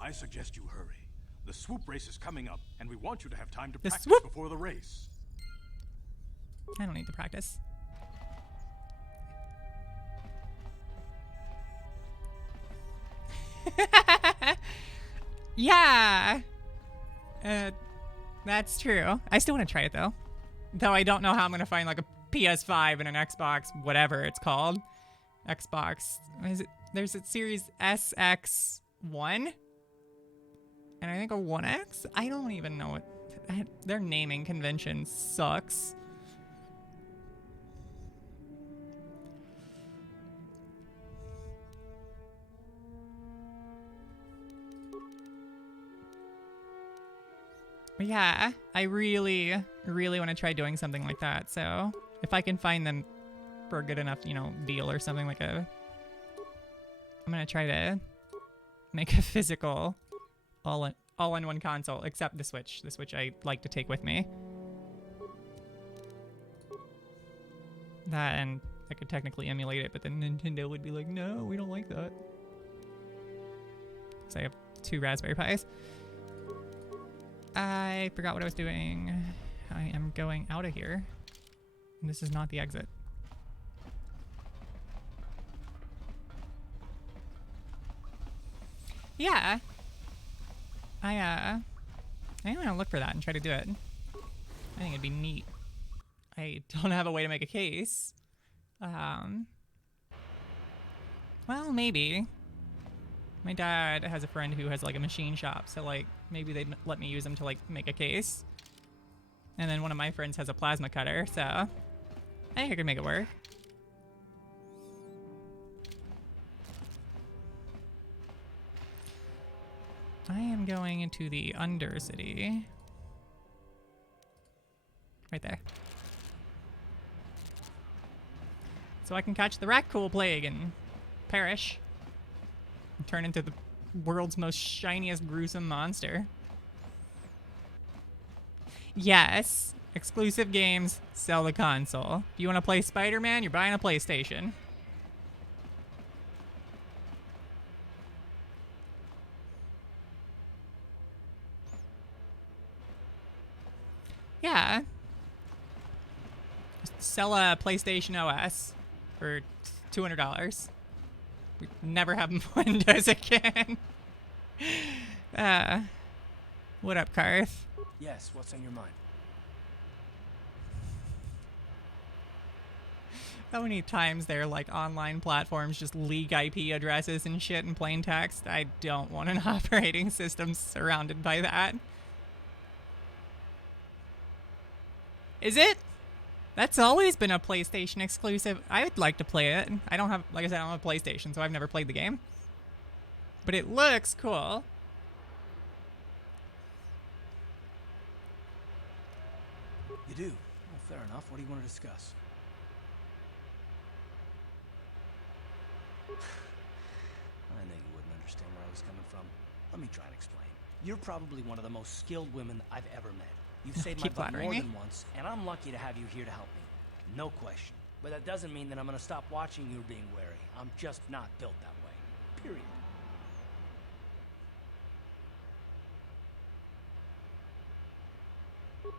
I suggest you hurry. The swoop race is coming up, and we want you to have time to The practice swoop? before the race. I don't need to practice. Yeah. That's true. I still want to try it though. Though I don't know how I'm going to find like a PS5 and an Xbox, whatever it's called. Xbox. Is it? There's a Series SX1? And I think a 1X? I don't even know what. Their naming convention sucks. But yeah, I really, really want to try doing something like that. So if I can find them for a good enough, you know, deal or something like a... I'm going to try to make a physical all-in-one console, except the Switch. The Switch I like to take with me. That, and I could technically emulate it, but then Nintendo would be like, no, we don't like that. So I have 2 Raspberry Pis. I forgot what I was doing. I am going out of here. And this is not the exit. Yeah. I'm gonna look for that and try to do it. I think it'd be neat. I don't have a way to make a case. Well, maybe. My dad has a friend who has like a machine shop, so like maybe they'd let me use them to like make a case. And then one of my friends has a plasma cutter, so I think I could make it work. I am going into the Undercity. Right there. So I can catch the Raccool Plague and perish. And turn into the world's most shiniest gruesome monster. Yes. Exclusive games, sell the console. If you want to play Spider-Man, you're buying a PlayStation. Yeah. Just sell a PlayStation OS for $200. We never have Windows again. What up, Karth? Yes, what's on your mind? How many times there like online platforms just leak IP addresses and shit in plain text? I don't want an operating system surrounded by that. Is it? That's always been a PlayStation exclusive. I would like to play it. I don't have, like I said, I don't have a PlayStation, so I've never played the game. But it looks cool. You do? Well, fair enough. What do you want to discuss? I knew you wouldn't understand where I was coming from. Let me try and explain. You're probably one of the most skilled women I've ever met. You've saved my butt more than once, and I'm lucky to have you here to help me. No question. But that doesn't mean that I'm going to stop watching you being wary. I'm just not built that way. Period.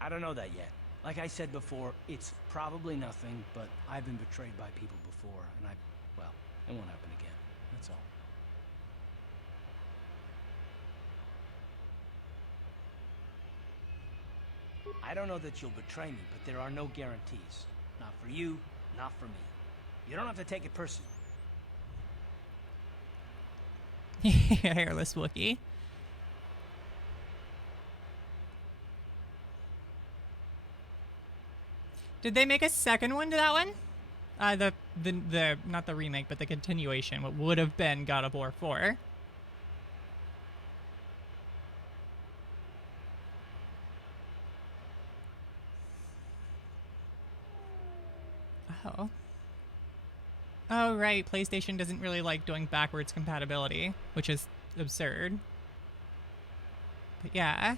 I don't know that yet. Like I said before, it's probably nothing, but I've been betrayed by people before, and well, it won't happen again. That's all. I don't know that you'll betray me, but there are no guarantees. Not for you, not for me. You don't have to take it personally. Hairless Wookiee. Did they make a second one to that one? The not the remake, but the continuation. What would have been God of War 4. Oh. Oh, right. PlayStation doesn't really like doing backwards compatibility, which is absurd. But yeah.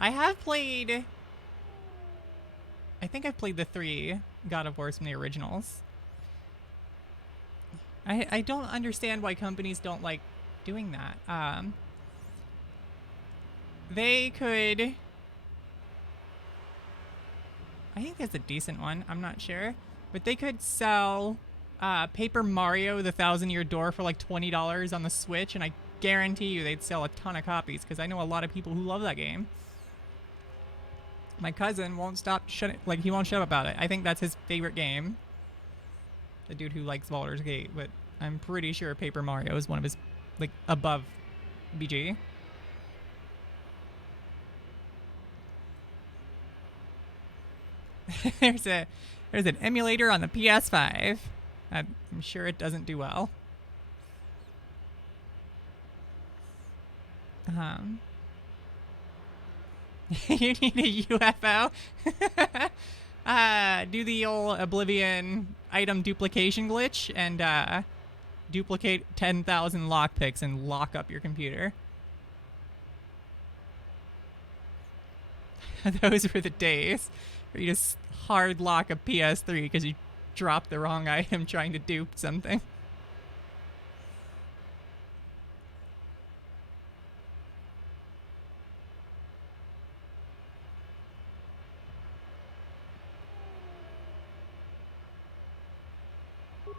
I have played... I think I've played the 3 God of Wars from the originals. I don't understand why companies don't, like, doing that. They could... I think that's a decent one. I'm not sure. But they could sell Paper Mario, the 1,000-Year Door for like $20 on the Switch, and I guarantee you they'd sell a ton of copies because I know a lot of people who love that game. My cousin won't stop he won't shut up about it. I think that's his favorite game. The dude who likes Baldur's Gate, but I'm pretty sure Paper Mario is one of his, like, above BG. There's an emulator on the PS5. I'm sure it doesn't do well. You need a UFO. Do the old Oblivion item duplication glitch and duplicate 10,000 lockpicks and lock up your computer. Those were the days where you just hard lock a PS3 because you dropped the wrong item trying to dupe something.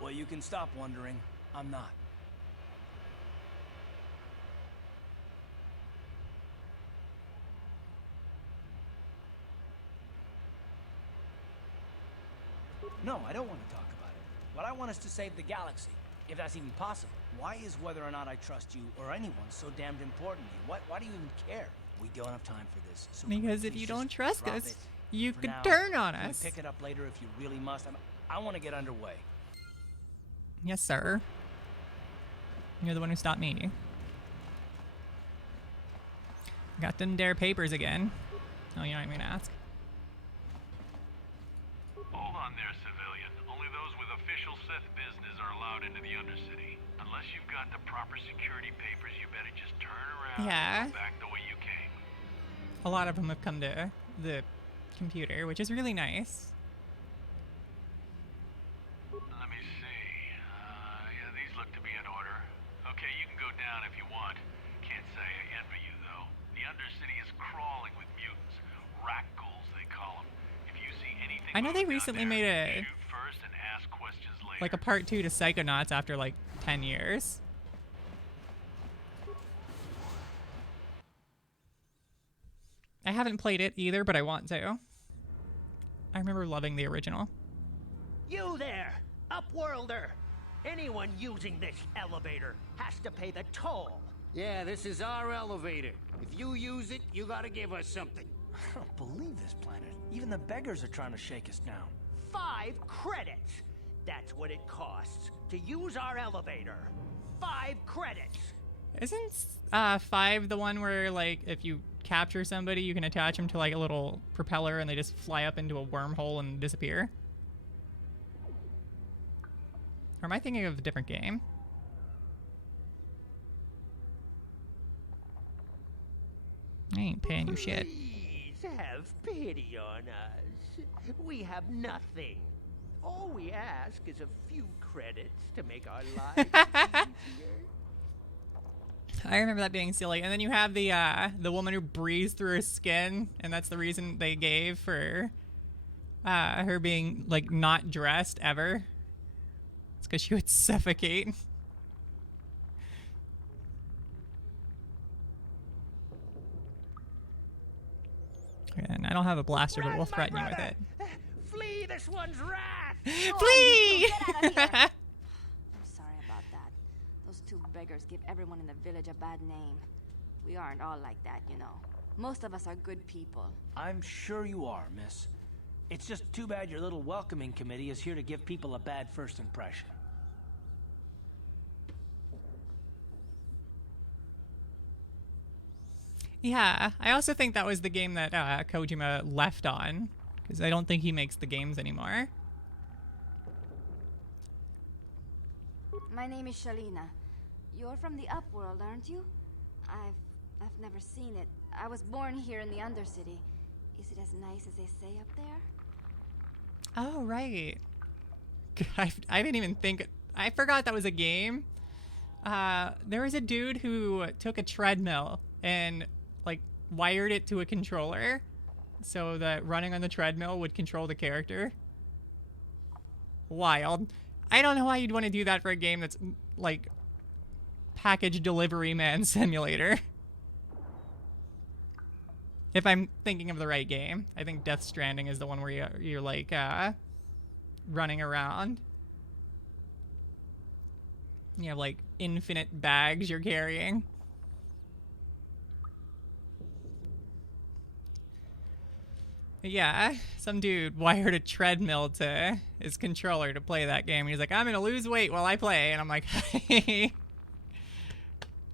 Well, you can stop wondering. I'm not. No, I don't want to talk about it. What I want is to save the galaxy, if that's even possible. Why is whether or not I trust you or anyone so damned important to you? Why do you even care? We don't have time for this. So because if you don't trust drop us, it you for could now. turn on We us. pick it up later if you really must. I want to get underway. Yes, sir. You're the one who stopped me. Got them dare papers again. Oh, you're not even gonna ask. Hold on there, civilian. Only those with official Sith business are allowed into the Undercity. Unless you've got the proper security papers, you better just turn around Yeah. and go back the way you came. A lot of them have come to the computer, which is really nice. Let me see. Yeah, these look to be in order. Okay, you can go down if you want. Can't say I envy you, though. The Undercity is crawling with mutants. Rat ghouls, they call them. If you see anything I know they moving recently down made there, a shoot first and ask questions later. like a part 2 to Psychonauts after like 10 years. I haven't played it either, but I want to. I remember loving the original. You there, Upworlder! Anyone using this elevator has to pay the toll. Yeah, this is our elevator. If you use it, you gotta give us something. I don't believe this planet. Even the beggars are trying to shake us down. 5 credits. That's what it costs to use our elevator. 5 credits. Isn't 5 the one where, like, if you capture somebody, you can attach them to, like, a little propeller and they just fly up into a wormhole and disappear? Or am I thinking of a different game? I ain't paying you shit. Please have pity on us. We have nothing. All we ask is a few credits to make our lives easier. I remember that being silly. And then you have the woman who breathes through her skin, and that's the reason they gave for her being, like, not dressed ever. It's because she would suffocate. And I don't have a blaster, but Run, we'll my threaten you with brother! it. Flee this one's wrath! Flee! Get out of here. I'm sorry about that. Those 2 beggars give everyone in the village a bad name. We aren't all like that, you know. Most of us are good people. I'm sure you are, miss. It's just too bad your little welcoming committee is here to give people a bad first impression. Yeah, I also think that was the game that Kojima left on, because I don't think he makes the games anymore. My name is Shalina. You're from the Upworld, aren't you? I've never seen it. I was born here in the Undercity. Is it as nice as they say up there? Oh, right. I didn't even think... I forgot that was a game. There was a dude who took a treadmill and like wired it to a controller so that running on the treadmill would control the character. Wild. I don't know why you'd want to do that for a game that's like package delivery man simulator. If I'm thinking of the right game. I think Death Stranding is the one where you're like running around. You have like infinite bags you're carrying. Yeah, some dude wired a treadmill to his controller to play that game. He's like, I'm gonna lose weight while I play. And I'm like,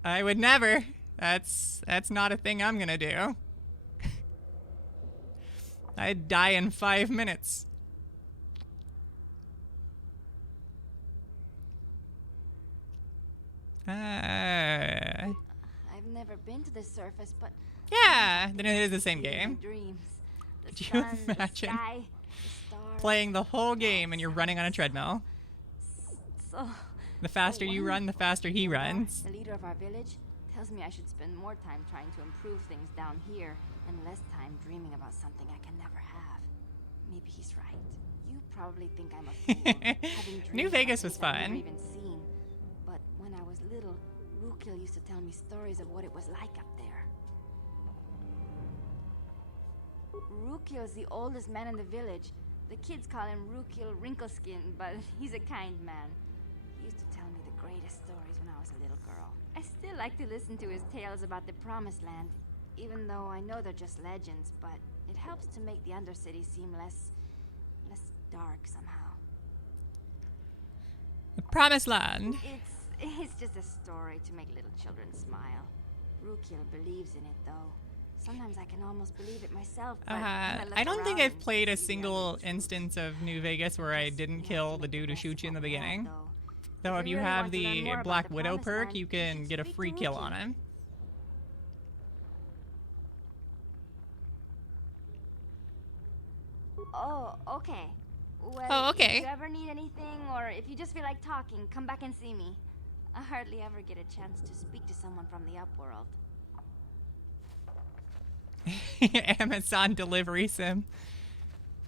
I would never. That's not a thing I'm gonna do. I'd die in 5 minutes. I've never been to the surface, but yeah, then it is the same game. Dreams. The Could you sun, imagine the sky, the stars. playing the whole game and you're running on a treadmill? So, The faster you run, the faster he runs. the leader of our village tells me I should spend more time trying to improve things down here and less time dreaming about something I can never have. Maybe he's right. You probably think I'm a fool. having New dreams Vegas about was things I've fun. never even seen. But when I was little, Rukil used to tell me stories of what it was like up there. Rukil is the oldest man in the village. The kids call him Rukil Wrinkleskin, but he's a kind man. He used to tell me the greatest stories when I was a little girl. I still like to listen to his tales about the Promised Land, even though I know they're just legends, but it helps to make the Undercity seem less dark somehow. The Promised Land. It's just a story to make little children smile. Rukil believes in it, though. Sometimes I can almost believe it myself, but when I don't look think around I've and played a see the single other instance of New Vegas where I Just didn't you have kill to the make dude who best shoots you in the of what we have, beginning. though. Though If if you you really have want to learn the more about Black the Widow Promised perk, Land, you you can should get a speak to free kill Rukil. on him. Oh, okay. Well, Oh, okay. if you ever need anything, or if you just feel like talking, come back and see me. I hardly ever get a chance to speak to someone from the Upworld. Amazon delivery sim.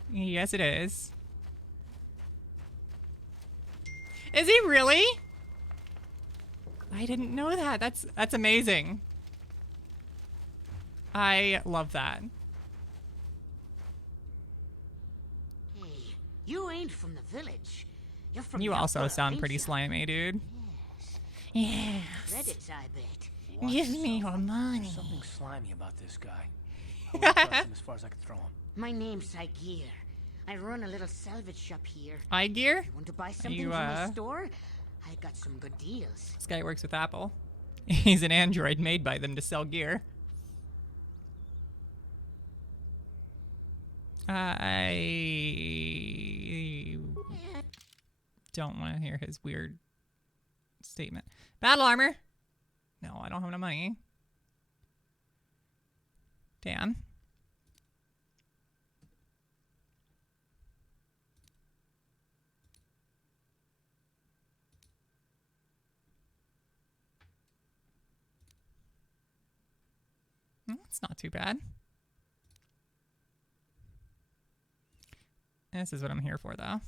Yes, it is. Is he really? I didn't know that. That's amazing. I love that. Hey, you ain't from the village. You're from You the also Upworld, sound ain't pretty ya? slimy, dude. Yes. Yes. Credits, I bet. Watch Give me yourself. your money. There's something slimy about this guy. I wouldn't trust him as far as I could throw him. My name's Igir. I run a little salvage shop here. Eye gear? You want to buy something you, from the store? I got some good deals. This guy works with Apple. He's an android made by them to sell gear. I don't want to hear his weird statement. Battle armor? No, I don't have no money. Dan? It's not too bad. This is what I'm here for, though.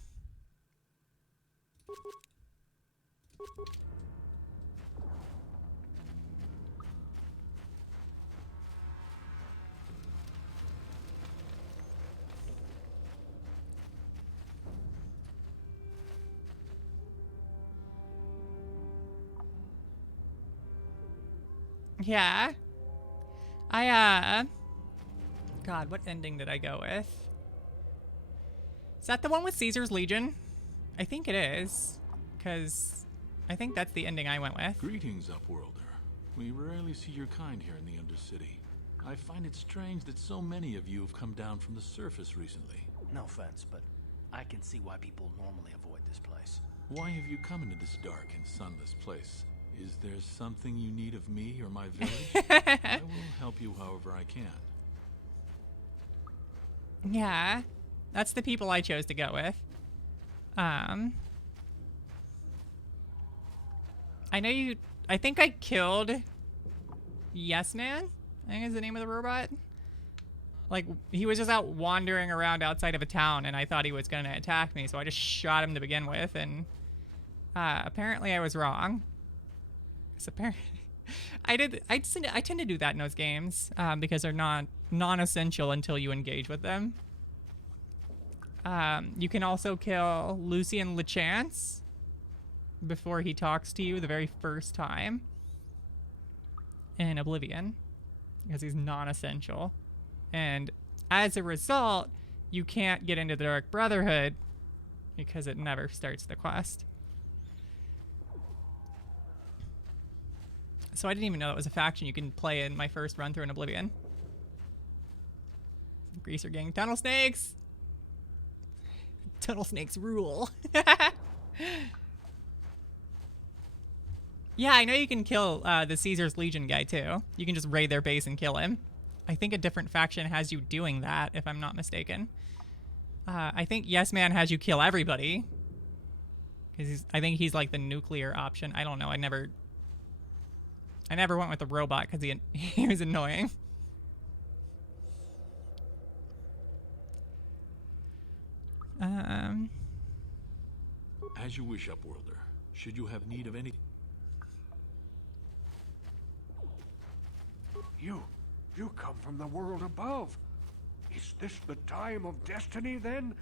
Yeah. God, what ending did I go with? Is that the one with Caesar's Legion? I think it is. Because I think that's the ending I went with. Greetings, Upworlder. We rarely see your kind here in the Undercity. I find it strange that so many of you have come down from the surface recently. No offense, but I can see why people normally avoid this place. Why have you come into this dark and sunless place? Is there something you need of me or my village? I will help you however I can. Yeah. That's the people I chose to go with. I I know you... I think I killed... Yes Man? I think is the name of the robot. Like, he was just out wandering around outside of a town, and I thought he was going to attack me, so I just shot him to begin with, and... apparently I was wrong. So apparently... I tend to do that in those games, because they're non-essential until you engage with them. You can also kill Lucien LeChance before he talks to you the very first time in Oblivion, because he's non-essential. And as a result, you can't get into the Dark Brotherhood because it never starts the quest. So I didn't even know that was a faction you can play in my first run through in Oblivion. Greaser Gang Tunnel Snakes! Tunnel Snakes rule. Yeah, I know you can kill the Caesar's Legion guy too. You can just raid their base and kill him. I think a different faction has you doing that, if I'm not mistaken. I think Yes Man has you kill everybody. Because I think he's like the nuclear option. I don't know. I never went with the robot because he was annoying. As you wish, Upworlder. Should you have need of any... You come from the world above. Is this the time of destiny, then?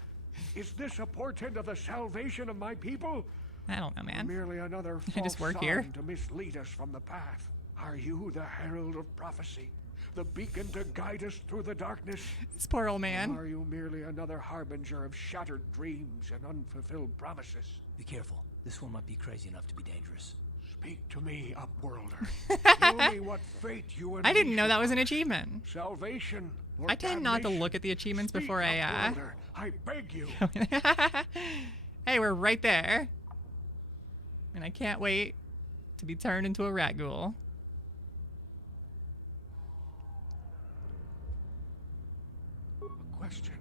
Is this a portent of the salvation of my people? I don't know, man. Merely another I just false work here. sign to mislead us from the path. Are you the herald of prophecy? The beacon to guide us through the darkness? This poor old man. Or are you merely another harbinger of shattered dreams and unfulfilled promises? Be careful. This one might be crazy enough to be dangerous. Speak to me, Upworlder. Tell me what fate you and I didn't know that was an achievement. Salvation. Or I tend not to damnation. look at the achievements Speak, before I Upworlder. I beg you. Hey, we're right there. And I can't wait to be turned into a rat ghoul. A question.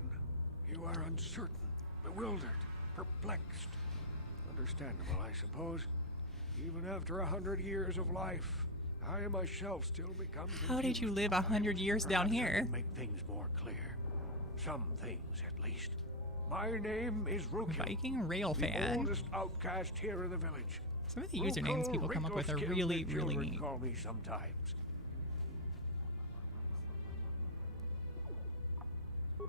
You are uncertain, bewildered, perplexed. Understandable, I suppose. Even after 100 years of life, I myself still become confused. How did you live 100 years down Perhaps I here? can make things more clear. Some things, at least. My name is Rukil, Viking rail the fan. oldest outcast here in the village. Some of the usernames people come up with are Wrinkle-skinned really, the really children neat. call me sometimes.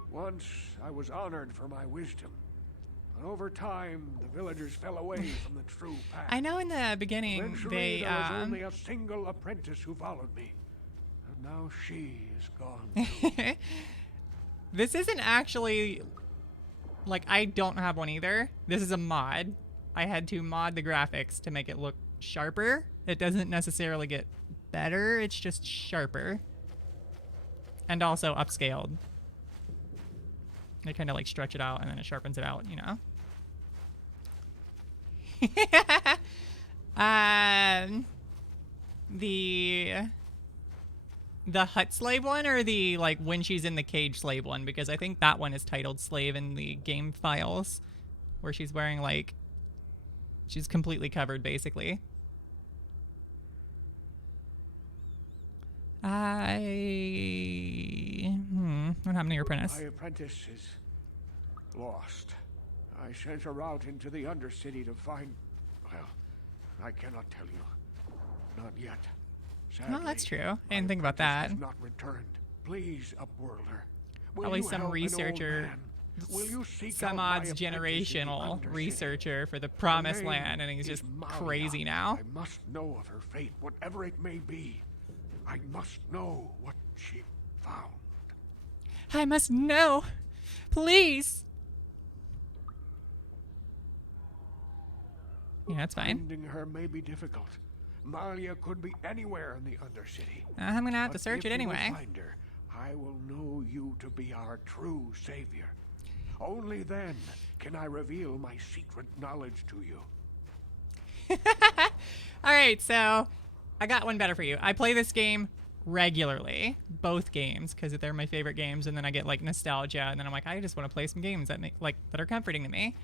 Once I was honored for my wisdom. But over time, the villagers fell away from the true path. I know in the beginning Eventually, they there was only a single apprentice who followed me. And now she is gone too. This isn't actually like, I don't have one either. This is a mod. I had to mod the graphics to make it look sharper. It doesn't necessarily get better, it's just sharper. And also upscaled. They kind of like stretch it out and then it sharpens it out, you know? The hut slave one, or the like when she's in the cage slave one? Because I think that one is titled slave in the game files, where she's wearing like, she's completely covered basically. What happened to your apprentice? My apprentice is lost. I sent her out into the Undercity to find... Well, I cannot tell you. Not yet. Sadly, Well, that's true. I my didn't think about apprentice that. has not returned. Please, Upworlder. Will Probably you some help an old researcher, man? Will you seek some out my odds apprentice in the generational Undercity? researcher for the Her promised name land, and he's is just Malia. crazy now. I must know of her fate, whatever it may be. I must know what she found. I must know. Please. Yeah, that's fine. Finding her may be difficult. Malia could be anywhere in the Undercity. I'm gonna have to But search if it you will anyway. find her, I will know you to be our true savior. Only then can I reveal my secret knowledge to you. Alright, so I got one better for you. I play this game regularly, both games, because they're my favorite games, and then I get like nostalgia, and then I'm like, I just want to play some games that make that are comforting to me.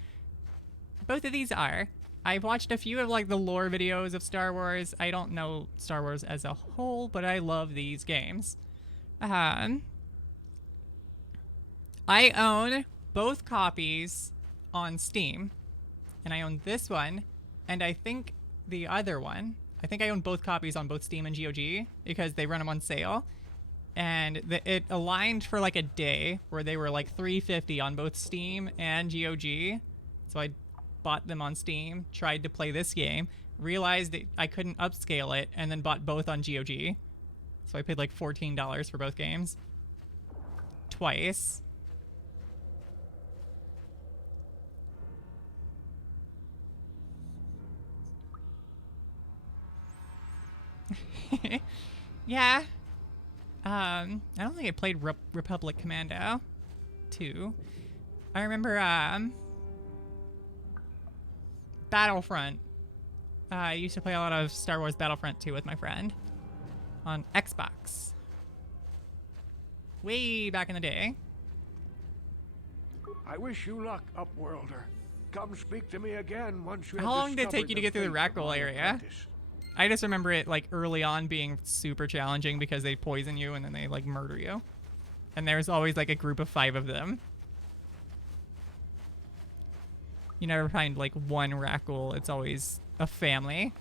Both of these are I've watched a few of like the lore videos of Star Wars. I don't know Star Wars as a whole, but I love these games. I own both copies on Steam, and I own this one, and I think the other one. I think I own both copies on both Steam and GOG because they run them on sale. And it aligned for like a day where they were like $3.50 on both Steam and GOG. So I bought them on Steam, tried to play this game, realized that I couldn't upscale it, and then bought both on GOG. So I paid like $14 for both games. Twice. Yeah. I don't think I played Republic Commando 2. I remember Battlefront. I used to play a lot of Star Wars Battlefront 2 with my friend on Xbox. Way back in the day. I wish you luck, Upworlder. Come speak to me again once you How long did it take you to get through the Rackle area? I just remember it like early on being super challenging because they poison you and then they like murder you. And there's always like a group of 5 of them. You never find like one Rackle, it's always a family.